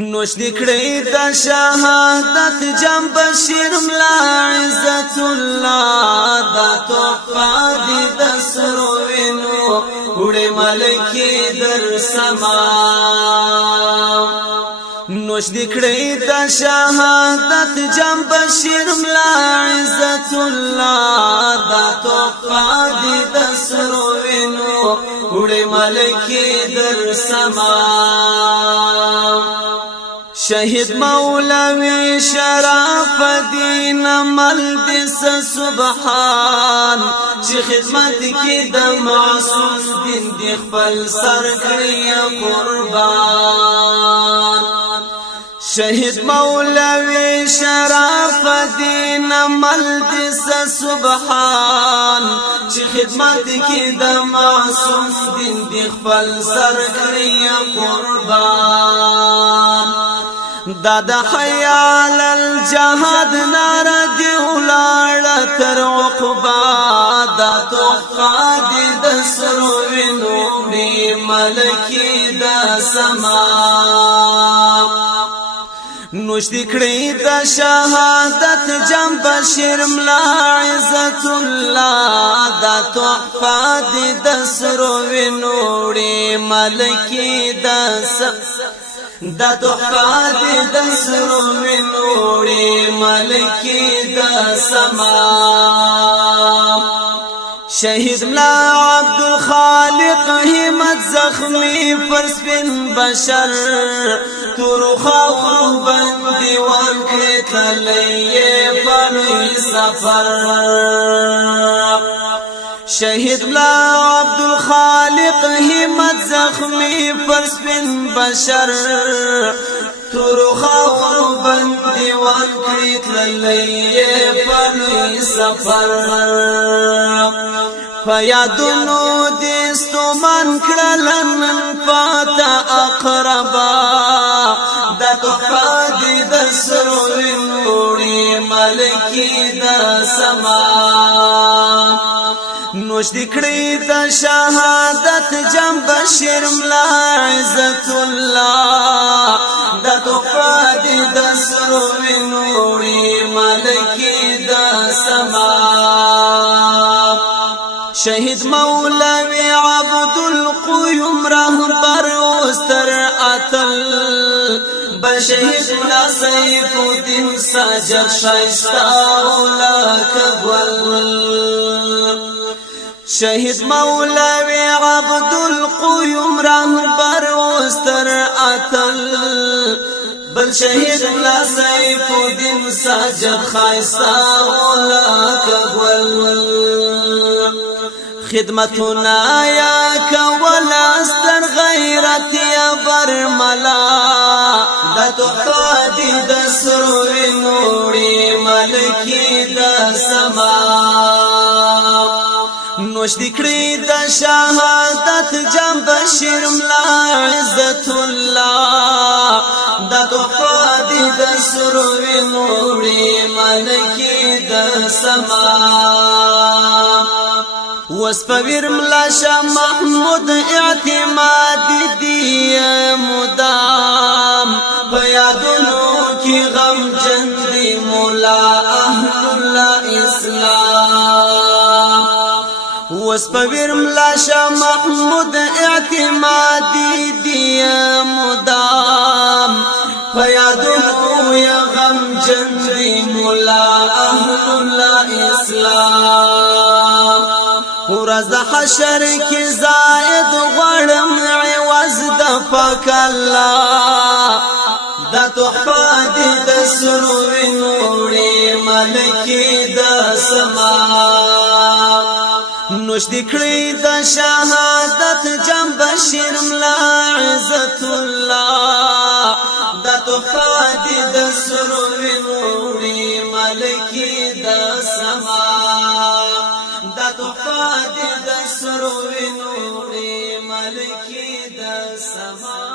نوش دکړی د شهادت جام بشیر ملا عزت الله دا توفا دی د سرو وینو وړي ملکی در سما نوش دکړی د شهادت جام بشیر ملا عزت الله دا توفا دی د سرو وینو وړي ملکی در سما شهید مولوی شرف دین ملدس سبحان چې خدمت کې د معصوم دین دی خپل سر کړی قربان شهید مولوی شرف دین ملدس سبحان چې خدمت کې د معصوم دین دی خپل سر کړی قربان دا خیال الجهاد نار دی ولاړه تر عقبا دا توفا دی د سرو وینو دی ملکی د سما نوش دکړی د شهادت جام بشیر ملا عزت الله دا توفا دی د سرو وینو دی ملکی د سما دا تحفا دی د سرو وینوړي ملکی د سما شهید ملا عبدالخالق همت زخمی پر سپین بشر تور خاور باندې وان کړی تلې په سفر شهید ملا عبدالخالق همت زخمی پر سپین بشر تور خاور باندې وان کړی تلې په سفر فیادونو دستومن کړلن پاتا اقربا د تحفا دی د سرو وینوړي ملکی د سما نوش دکړی د شهادت جام بشیر ملا عزت الله د تحفا دی د سرو وینوړي ملکی د سما شهید مولوی عبدالقیوم رهبر استر اتل بشهید ملا سیف الدین ساجد شایستا اولاک گل شهید مولوی عبدالقیوم رهبر استر اتل بل شهید ملا سیف الدین ساجد خایستا اولاک گل خدمتنا یا کول استر غیرت یا برملا دا تحفا دی د سرو وینوړي ملکی د سما نوش دکړی د شهادت جام بشیر ملا عزت الله دا تحفا دی د سرو وینوړي ملکی د سما وسپویر ملا شاه محمود اعتماد دی مدام بیادونو کی غم جندی مولا اهل الله اسلام وسپویر ملا شاه محمود اعتماد دی مدام بیادونو یا غم جندی مولا اهل الله اسلام ورځ حشر کې زائد غړم عوض د پاک الله دا تحفا دی د سرو وینوړي ملکی د سما نوش دکړی د شهادت جام بشیر ملا عزت الله دا تحفا دی د سرو وینوړي ملکی د سما دا تحفا دی د سرو وینوړي ملکی د سما